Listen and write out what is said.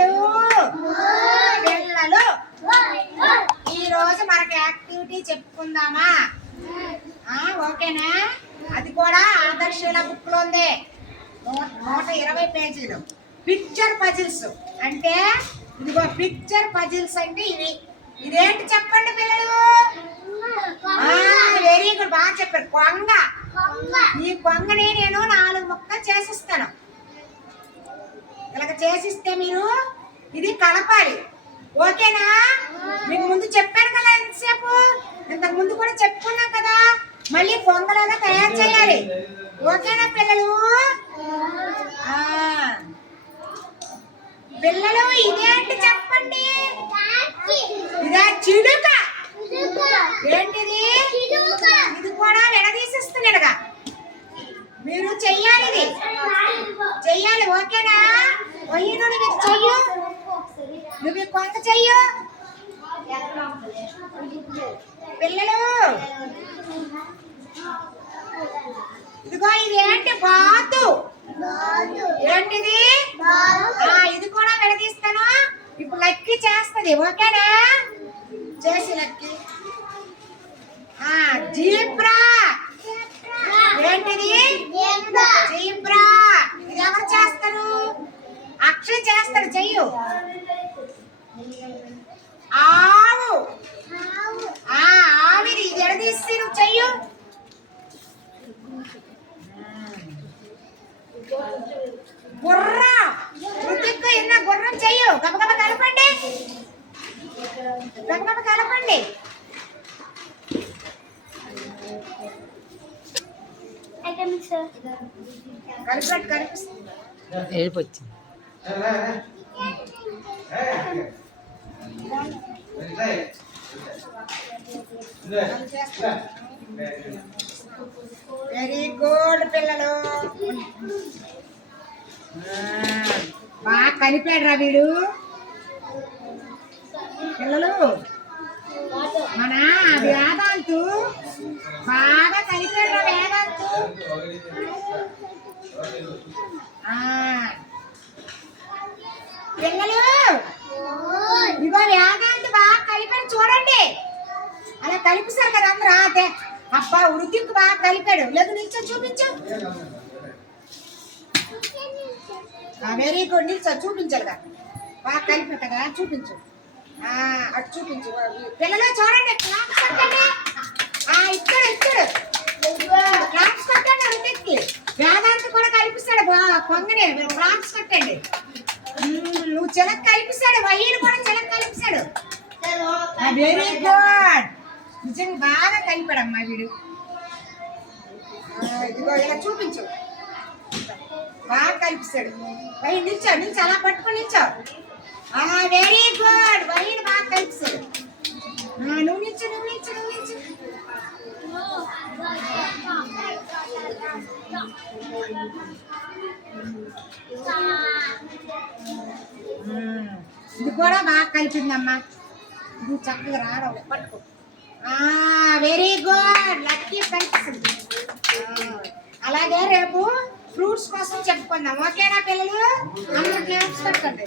పిల్లలు పిల్లలు ఈ రోజు మనకి యాక్టివిటీ చెప్పుకుందామా? ఓకేనా? అది కూడా ఆదర్శల బుక్ లో ఉంది. 120 పేజీలు. పిక్చర్ పజిల్స్ అంటే ఇదిగో పిక్చర్ పజిల్స్ అంటే ఇదేంటి చెప్పండి పిల్లలు? వెరీ గుడ్, బాగా చెప్పారు. కొంగ. ఈ కొంగని నేను 4 ముక్కలు చేసిస్తాను. ఇలాగ చేసిస్తే మీరు ఇది కలపాలి. ఓకేనా? మీకు ముందు చెప్పాను కదా, ఎంతసేపు ఇంతకు ముందు కూడా చెప్పుకున్నాం కదా. మళ్ళీ కొంగలాగా తయారు చేయాలి. ఓకేనా పిల్లలు? పిల్లలు ఇదేంటి చెప్పండి? ఇదా చిలుక. ఏంటిది? ఇది కూడా విడదీసిస్తున్నాడుగా. మీరు చెయ్యాలి, ఇది చెయ్యాలి. ఓకేనా? వయ్యను నువ్వు చెయ్యు, నువ్వు కొంత చెయ్యు. పిల్లలు ఇదిగో ఇది ఏంటి? బాతు. ఏంటిది? ఇది కూడా విడదీస్తాను. ఇప్పుడు లక్కీ చేస్తుంది. ఓకేనా? చేసి లక్కీ. జీబ్రా. ఏంటిది? జీబ్రా. ఇది ఎవరు చేస్తారు? అక్షయ్ చేస్తాడు. చెయ్యు. ఆవు. ఆవిది. ఇది ఎడదీసి నువ్వు చెయ్యు. గుర్రం. రుతిక్ ఎన్న గుర్రం చెయ్యు. గబగబ కలపండి, గబగబ కలపండి. కలిపి కలిపిస్తుంది. ఏడిపోచ్చింది. వెరీ గుడ్ పిల్లలు. బాగా కలిపాడు రా వీడు. పిల్లలు మన వేదాంతు బాగా కలిపాడు రా. వేదాంతు పిల్లలు ఇగో వేదాంతు బాగా కలిపాడు చూడండి. అలా కలిపిస్తారు కదా అందరూ. అదే అబ్బా ఉడికి బాగా కలిపాడు. లేదు నిల్చో చూపించు. Very good. నిల్చో చూపించాలి కదా. బాగా కలిపి కదా, చూపించు. అటు చూపించు. పిల్లలు చూడండి. క్లాప్స్ కొట్టండి. ఇచ్చాడు ఇచ్చాడు. క్లాప్స్ కొట్టండి. రుతిక్కి వేదాంత కూడా కల్పిస్తాడు. కొంగనే క్లాప్స్ కొట్టండి. నువ్వు చిలక కల్పిస్తాడు. వయ్యను కూడా చిలక కల్పిస్తాడు. Very good. నిజంగా బాగా కలిపాడమ్మా వీడు. ఇదిగో ఇలా చూపించు. బాగా కల్పిస్తాడు. వయ్యి నిల్చో, నిల్చో. అలా పట్టుకొని నిల్చో. Very good. వయ్యను బాగా కల్పిస్తాడు. నువ్వు నిల్చో, నువ్వు నిల్చో, నువ్వు నిల్చో. ఇది కూడా బాగా కలిపిందమ్మా. ఇది చక్కగా రావడం పట్టుకో. Very good. లక్కీ కలిపిస్తుంది. అలాగే రేపు ఫ్రూట్స్ కోసం చెప్పుకుందాం. ఓకేనా పిల్లలు? అందరూ క్లాప్స్ పెట్టండి.